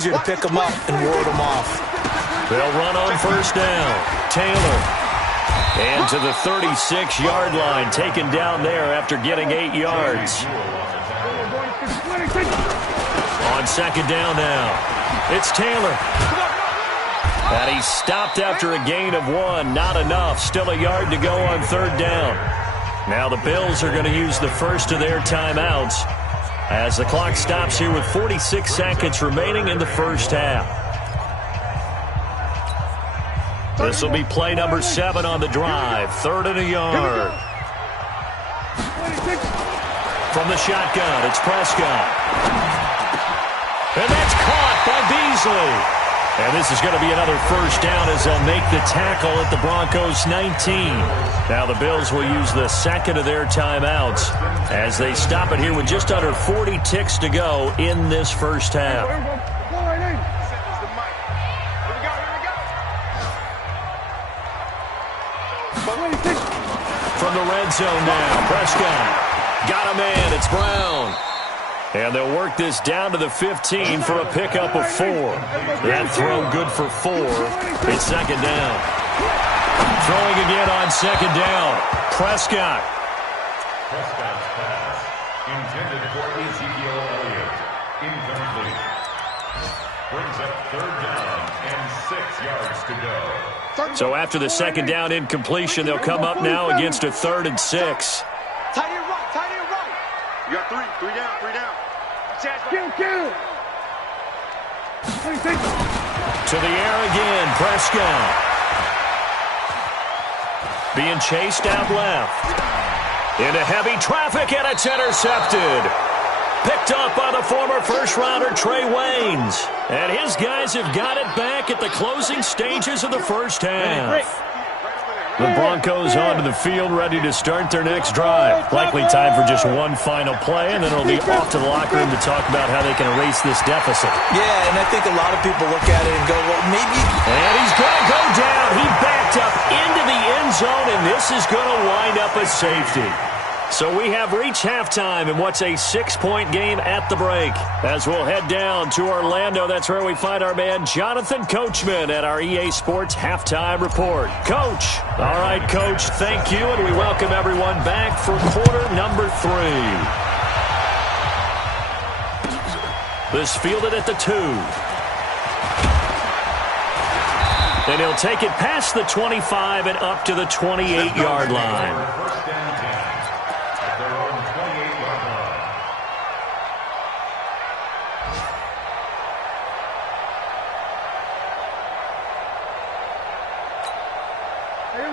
To pick them up and ward them off. They'll run on first down. Taylor. And to the 36-yard line, taken down there after getting 8 yards. On second down now, it's Taylor. And he's stopped after a gain of 1. Not enough. Still a yard to go on third down. Now the Bills are going to use the first of their timeouts as the clock stops here with 46 seconds remaining in the first half. This will be play number 7 on the drive. 3rd and a yard. From the shotgun, it's Prescott. And that's caught by Beasley. And this is going to be another first down as they'll make the tackle at the Broncos' 19. Now the Bills will use the second of their timeouts as they stop it here with just under 40 ticks to go in this first half. From the red zone now, Prescott. Got a man, it's Brown. And they'll work this down to the 15 for a pickup of 4. That throw good for 4. It's second down. Throwing again on second down. Prescott. Prescott's pass intended for Ezekiel Elliott. Incomplete. Brings up 3rd down and 6 yards to go. So after the second down incompletion, they'll come up now against a 3rd and 6. Tight end right, tight end right. You got 3 down, 3 down. Kill. To the air again, Prescott. Being chased out left. Into heavy traffic, and it's intercepted. Picked up by the former first-rounder Trey Waynes. And his guys have got it back at the closing stages of the first half. The Broncos onto the field, ready to start their next drive. Likely time for just one final play, and then it'll be off to the locker room to talk about how they can erase this deficit. Yeah, and I think a lot of people look at it and go, well, maybe. And he's going to go down. He backed up into the end zone, and this is going to wind up a safety. So we have reached halftime in what's a 6-point game at the break. As we'll head down to Orlando, that's where we find our man Jonathan Coachman at our EA Sports Halftime Report. Coach. All right, Coach, thank you, and we welcome everyone back for quarter number 3. This fielded at the 2. And he'll take it past the 25 and up to the 28-yard line.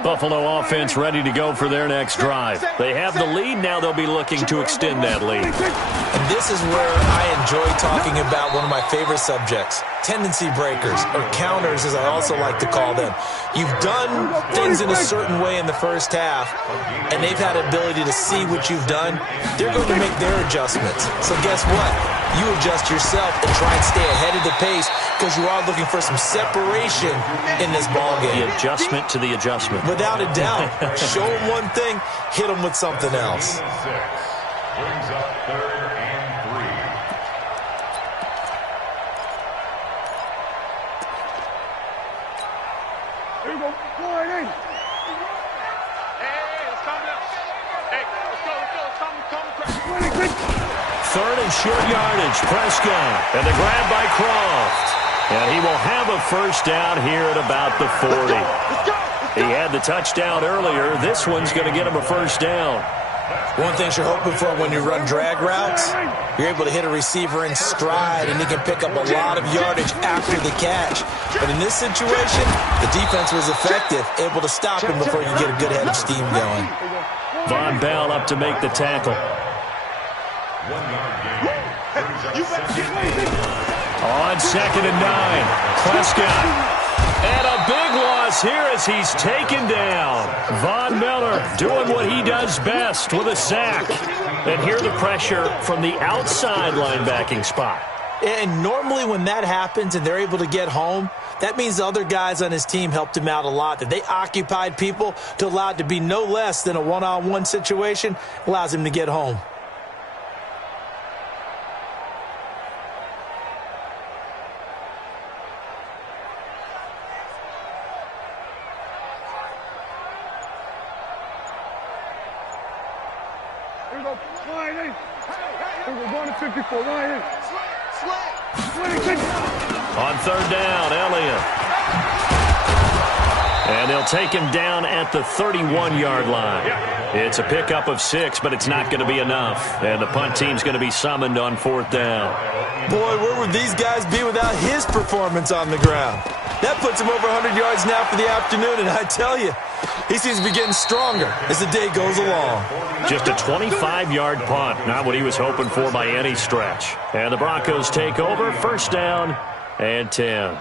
Buffalo offense ready to go for their next drive. They have the lead. Now they'll be looking to extend that lead. And this is where I enjoy talking about one of my favorite subjects, tendency breakers, or counters as I also like to call them. You've done things in a certain way in the first half, and they've had the ability to see what you've done. They're going to make their adjustments. So guess what? You adjust yourself and try and stay ahead of the pace because you are looking for some separation in this ballgame. The adjustment to the adjustment. Without a doubt. Show them one thing, hit them with something else. Brings up 3rd and 3. Here we go. Hey, let's calm down. Hey, let's go. Come. 3rd and short yardage, Prescott. And the grab by Croft. And he will have a first down here at about the 40. He had the touchdown earlier. This one's going to get him a first down. One thing you're hoping for when you run drag routes, you're able to hit a receiver in stride, and he can pick up a lot of yardage after the catch. But in this situation, the defense was effective, able to stop him before you get a good head of steam going. Von Bell up to make the tackle. 1 yard gain. On 2nd and 9, Prescott. And a big loss here as he's taken down. Von Miller doing what he does best with a sack. And here the pressure from the outside linebacking spot. And normally when that happens and they're able to get home, that means the other guys on his team helped him out a lot. That they occupied people to allow it to be no less than a one-on-one situation, allows him to get home. On third down, Elliott. And they'll take him down at the 31-yard line. It's a pickup of 6, but it's not going to be enough. And the punt team's going to be summoned on fourth down. Boy, where would these guys be without his performance on the ground? That puts him over 100 yards now for the afternoon, and I tell you, he seems to be getting stronger as the day goes along. Just a 25-yard punt, not what he was hoping for by any stretch. And the Broncos take over, first down and 10.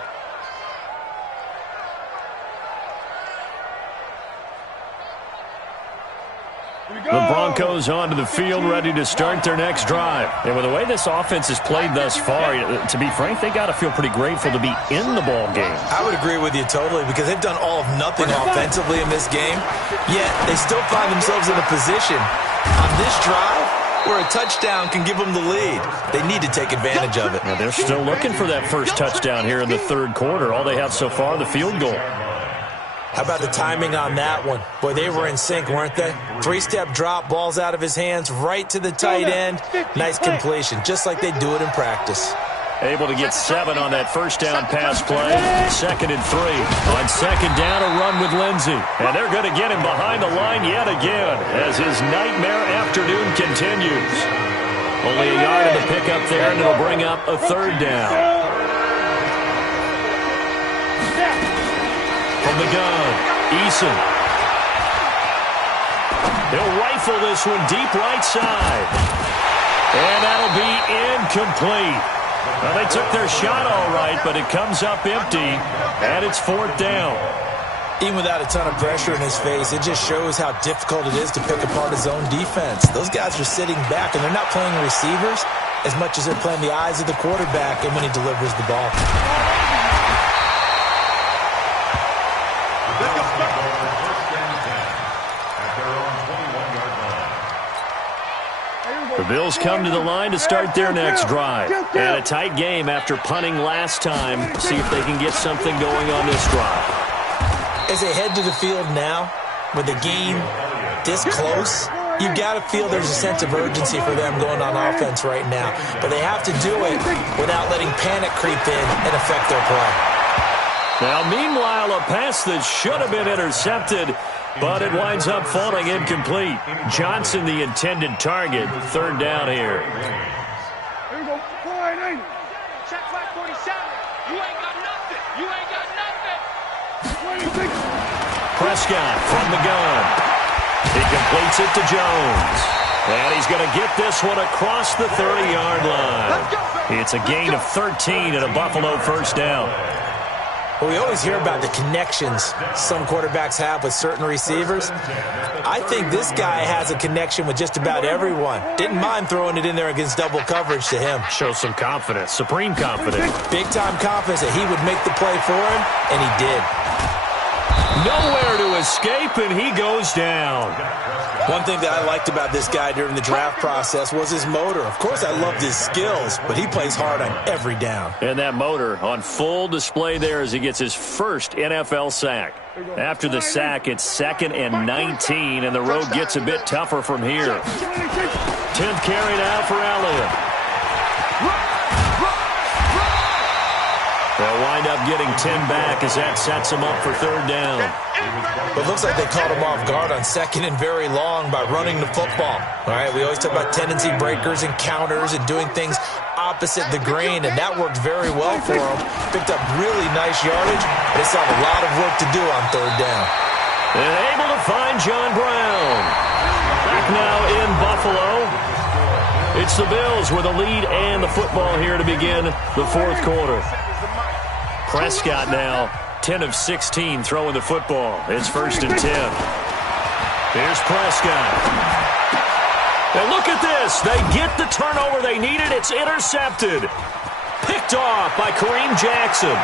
The Broncos onto the field, ready to start their next drive. And with the way this offense has played thus far, to be frank, they got to feel pretty grateful to be in the ball game. I would agree with you totally, because they've done all of nothing offensively in this game, yet they still find themselves in a position on this drive where a touchdown can give them the lead. They need to take advantage of it. Now, they're still looking for that first touchdown here in the third quarter. All they have so far, the field goal. How about the timing on that one? Boy, they were in sync, weren't they? Three-step drop, balls out of his hands, right to the tight end. Nice completion, just like they do it in practice. Able to get 7 on that first down pass play. 2nd and 3. On second down, a run with Lindsey. And they're going to get him behind the line yet again as his nightmare afternoon continues. Only a yard of the pickup there, and it'll bring up a third down. From the gun, Eason. He'll rifle this one deep right side. And that'll be incomplete. Well, they took their shot all right, but it comes up empty, and it's fourth down. Even without a ton of pressure in his face, it just shows how difficult it is to pick apart his own defense. Those guys are sitting back, and they're not playing receivers as much as they're playing the eyes of the quarterback and when he delivers the ball. The Bills come to the line to start their next drive. And a tight game after punting last time. See if they can get something going on this drive. As they head to the field now, with the game this close, you've got to feel there's a sense of urgency for them going on offense right now. But they have to do it without letting panic creep in and affect their play. Now, meanwhile, a pass that should have been intercepted, but it winds up falling incomplete. Johnson, the intended target. Third down here. Here we go. 4-8. Check flag 47. You ain't got nothing. You ain't got nothing. Prescott from the gun. He completes it to Jones. And he's going to get this one across the 30-yard line. It's a gain of 13 and a Buffalo first down. Well, we always hear about the connections some quarterbacks have with certain receivers. I think this guy has a connection with just about everyone. Didn't mind throwing it in there against double coverage to him. Shows some confidence, supreme confidence. Big-time confidence that he would make the play for him, and he did. Nowhere to escape, and he goes down. One thing that I liked about this guy during the draft process was his motor. Of course, I loved his skills, but he plays hard on every down. And that motor on full display there as he gets his first NFL sack. After the sack, it's 2nd and 19, and the road gets a bit tougher from here. 10th carry now for Elliott. They'll wind up getting 10 back as that sets them up for third down. But it looks like they caught him off guard on 2nd and very long by running the football. All right, we always talk about tendency breakers and counters and doing things opposite the grain, and that worked very well for him. Picked up really nice yardage, but they still have a lot of work to do on third down. And able to find John Brown. Back now in Buffalo. It's the Bills with a lead and the football here to begin the fourth quarter. Prescott now 10 of 16 throwing the football. It's 1st and 10. Here's Prescott. And look at this. They get the turnover they needed. It's intercepted. Picked off by Kareem Jackson.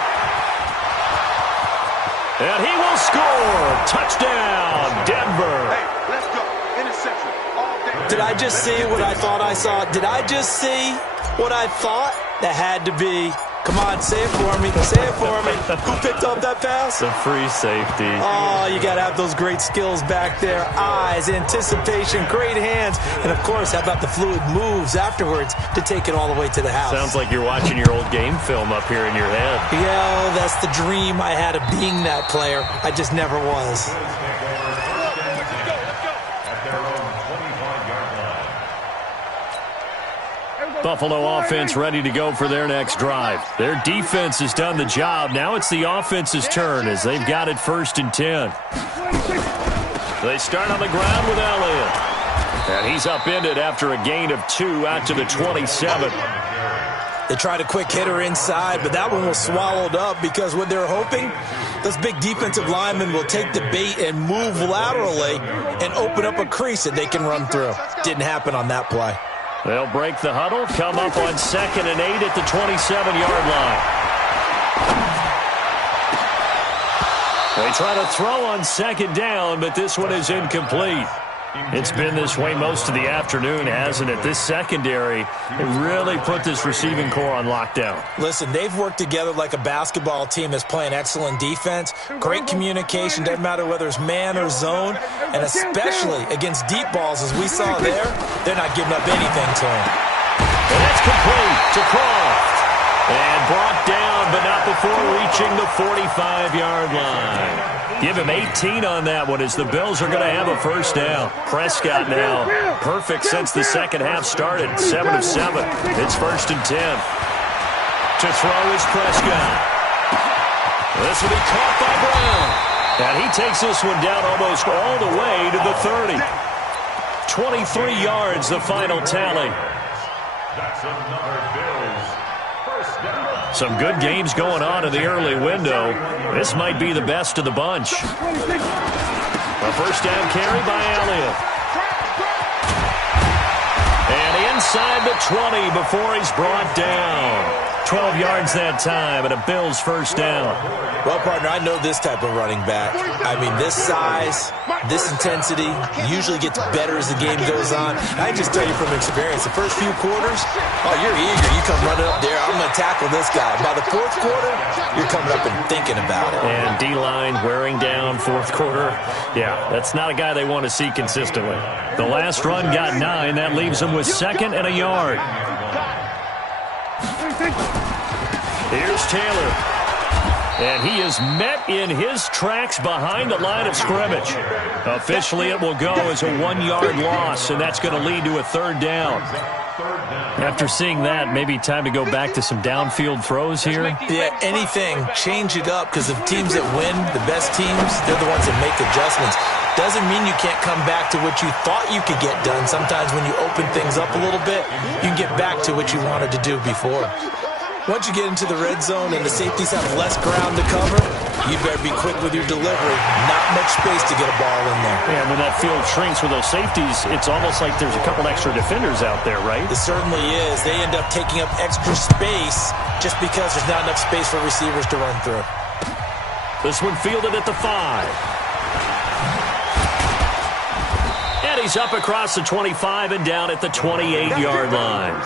And he will score. Touchdown, Denver. Hey, let's go. Interception. All day. Did I just see what I thought I saw? Did I just see what I thought? That had to be Come on, say it for me. Say it for me. Who picked up that pass? The free safety. Oh, you got to have those great skills back there. Eyes, anticipation, great hands. And, of course, how about the fluid moves afterwards to take it all the way to the house? Sounds like you're watching your old game film up here in your head. Yeah, that's the dream I had of being that player. I just never was. Buffalo offense ready to go for their next drive. Their defense has done the job. Now it's the offense's turn as they've got it 1st and 10. They start on the ground with Elliott. And he's upended after a gain of 2 out to the 27. They tried a quick hitter inside, but that one was swallowed up because what they're hoping, those big defensive linemen will take the bait and move laterally and open up a crease that they can run through. Didn't happen on that play. They'll break the huddle, come up on 2nd and 8 at the 27-yard line. They try to throw on 2nd down, but this one is incomplete. It's been this way most of the afternoon, hasn't it? This secondary really put this receiving core on lockdown. Listen, they've worked together like a basketball team that's playing excellent defense. Great communication, doesn't matter whether it's man or zone. And especially against deep balls, as we saw there, they're not giving up anything to him. And that's complete to Croft. And brought down, but not before reaching the 45-yard line. Give him 18 on that one as the Bills are going to have a 1st down. Prescott now perfect since the second half started. 7 of 7. It's 1st and 10. To throw is Prescott. This will be caught by Brown. And he takes this one down almost all the way to the 30. 23 yards, the final tally. That's another Bills first down. Some good games going on in the early window. This might be the best of the bunch. A 1st down carry by Elliott. And inside the 20 before he's brought down. 12 yards that time and a Bills 1st down. Well, partner, I know this type of running back. I mean, this size, this intensity usually gets better as the game goes on. I just tell you from experience, the first few quarters, oh, you're eager. You come running up there, I'm going to tackle this guy. By the 4th quarter, you're coming up and thinking about it. And D-line wearing down 4th quarter. Yeah, that's not a guy they want to see consistently. The last run got 9. That leaves him with 2nd and a yard. Here's Taylor. And he is met in his tracks behind the line of scrimmage. Officially, it will go as a 1-yard loss, and that's going to lead to a 3rd down. After seeing that, maybe time to go back to some downfield throws here. Yeah, anything. Change it up because the teams that win, the best teams, they're the ones that make adjustments. Doesn't mean you can't come back to what you thought you could get done. Sometimes when you open things up a little bit, you can get back to what you wanted to do before. Once you get into the red zone and the safeties have less ground to cover, you better be quick with your delivery. Not much space to get a ball in there. Yeah, when that field shrinks with those safeties, it's almost like there's a couple extra defenders out there, right? It certainly is. They end up taking up extra space just because there's not enough space for receivers to run through. This one fielded at the 5. And he's up across the 25 and down at the 28-yard line.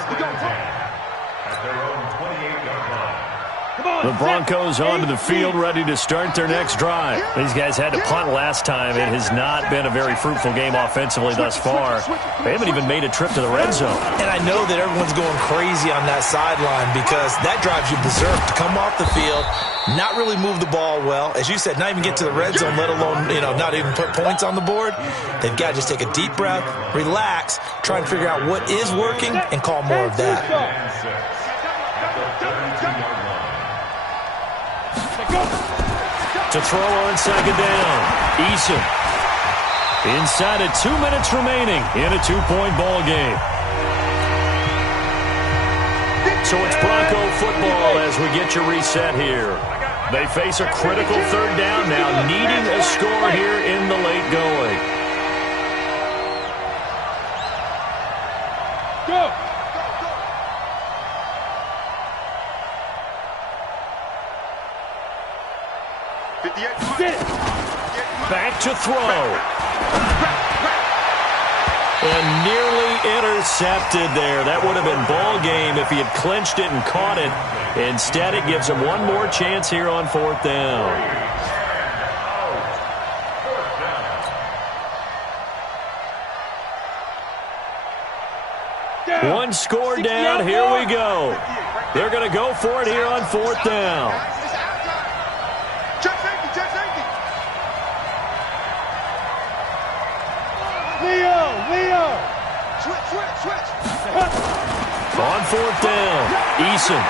The Broncos onto the field, ready to start their next drive. These guys had to punt last time. It has not been a very fruitful game offensively thus far. They haven't even made a trip to the red zone. And I know that everyone's going crazy on that sideline because that drives you berserk to come off the field, not really move the ball well. As you said, not even get to the red zone, let alone, not even put points on the board. They've got to just take a deep breath, relax, try and figure out what is working, and call more of that. To throw on 2nd down, Eason. Inside of 2 minutes remaining in a 2-point ball game. So it's Bronco football as we get you reset here. They face a critical 3rd down now, needing a score here in the late going. Go! Back to throw. And nearly intercepted there. That would have been ball game if he had clinched it and caught it. Instead, it gives him one more chance here on 4th down. One score down. Here we go. They're going to go for it here on 4th down. Check safety, check safety. Leo. Switch. On 4th down, Eason.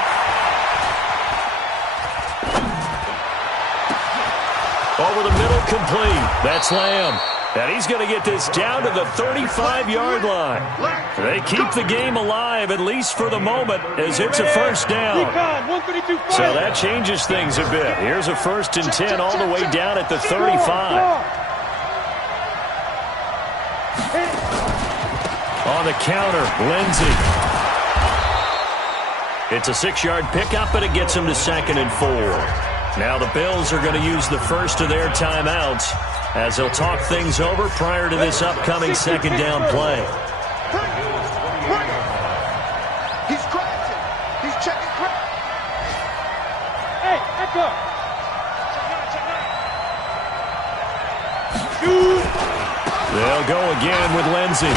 Over the middle, complete. That's Lamb. And he's going to get this down to the 35-yard line. They keep the game alive, at least for the moment, as it's a 1st down. So that changes things a bit. Here's a 1st and 10 all the way down at the 35. On the counter, Lindsey. It's a 6-yard pickup, and it gets him to 2nd and 4. Now the Bills are going to use the first of their timeouts as they'll talk things over prior to this upcoming 2nd down play. He's crashing. He's checking crack. Hey, echo. They'll go again with Lindsey.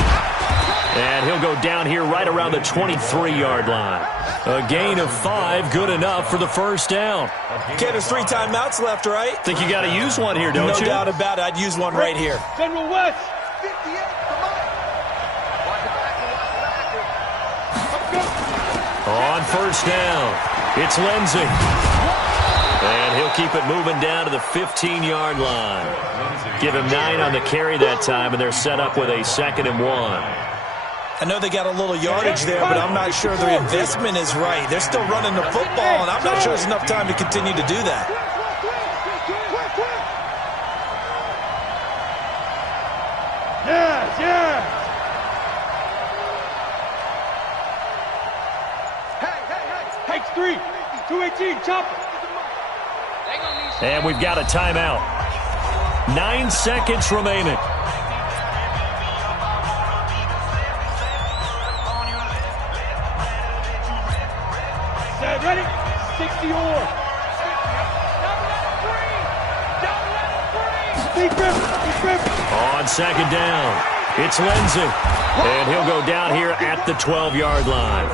And he'll go down here right around the 23-yard line. A gain of 5, good enough for the 1st down. Okay, there's 3 timeouts left, right? Think you got to use one here, don't you? No doubt about it. I'd use one right here. General West. 58, On 1st down, it's Lindsey. And he'll keep it moving down to the 15-yard line. Give him 9 on the carry that time, and they're set up with a 2nd and 1. I know they got a little yardage there, but I'm not sure their investment is right. They're still running the football, and I'm not sure there's enough time to continue to do that. Yeah. Hey. Takes 3. 218, chopper. And we've got a timeout. 9 seconds remaining. Set, ready? 60 or. Don't let him breathe. On 2nd down, it's Lindsey. And he'll go down here at the 12-yard line.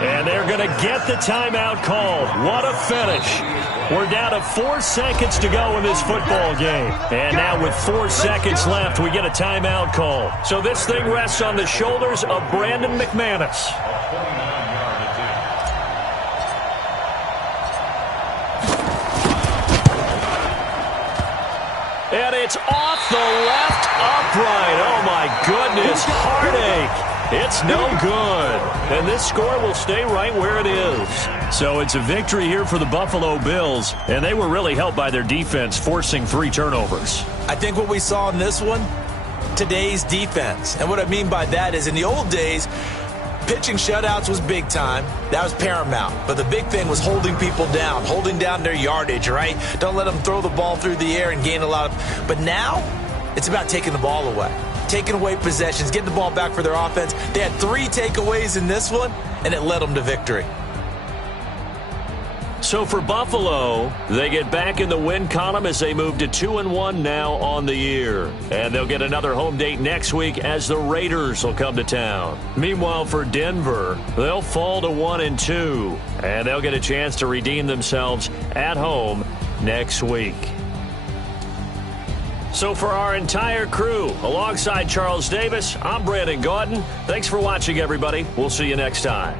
And they're going to get the timeout called. What a finish. We're down to 4 seconds to go in this football game. And now with 4 seconds left, we get a timeout call. So this thing rests on the shoulders of Brandon McManus. And it's off the left upright. Oh, my goodness. Heartache. It's no good. And this score will stay right where it is. So it's a victory here for the Buffalo Bills. And they were really helped by their defense, forcing 3 turnovers. I think what we saw in this one, today's defense. And what I mean by that is in the old days, pitching shutouts was big time. That was paramount. But the big thing was holding people down, holding down their yardage, right? Don't let them throw the ball through the air and gain a lot of... But now, it's about taking the ball away. Taking away possessions, getting the ball back for their offense. They had 3 takeaways in this one, and it led them to victory. So for Buffalo, they get back in the win column as they move to 2-1 now on the year. And they'll get another home date next week as the Raiders will come to town. Meanwhile, for Denver, they'll fall to 1-2. And they'll get a chance to redeem themselves at home next week. So for our entire crew, alongside Charles Davis, I'm Brandon Gaudin. Thanks for watching, everybody. We'll see you next time.